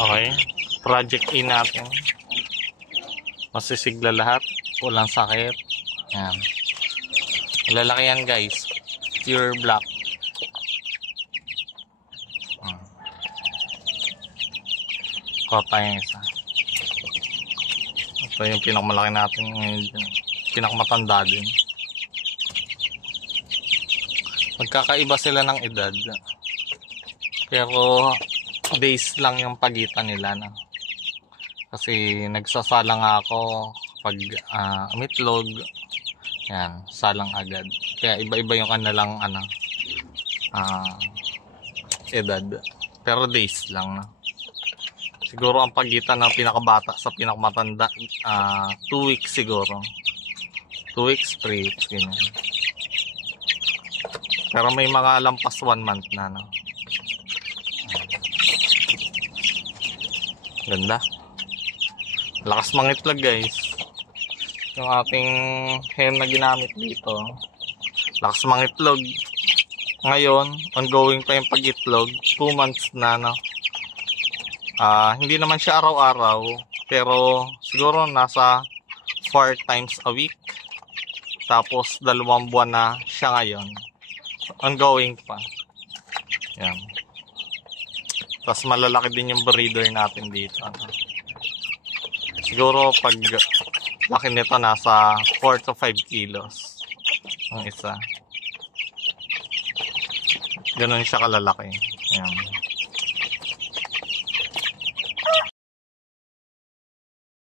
Okay. Project A natin. Masisigla lahat. Walang sakit. Yan. Lalaki yan guys. Pure black. Kota yung isa. Ito yung pinakamalaki natin ngayon. Pinakamatanda din. Magkakaiba sila ng edad. Pero days lang yung pagitan nila. No? Kasi nagsasala nga ako pag umitlog. Yan, salang agad. Kaya iba-iba yung kanilang edad. Pero days lang. No? Siguro ang pagitan ng pinakabata sa pinakamatanda 2 weeks siguro. 2 weeks, 3 weeks, ganyan. Pero may mga lampas 1 month na, no? Ganda. Lakas mangitlog, guys. Yung ating hen na ginamit dito. Lakas mangitlog. Ngayon, ongoing pa yung pag-itlog. 2 months na, no? Hindi naman siya araw-araw. Pero siguro nasa 4 times a week. Tapos 2 buwan na siya ngayon. Ongoing pa. Yan. Tapos malalaki din yung breeder natin dito. Siguro pag laki nito nasa 4 to 5 kilos. Ang isa. Ganun siya kalalaki. Yan.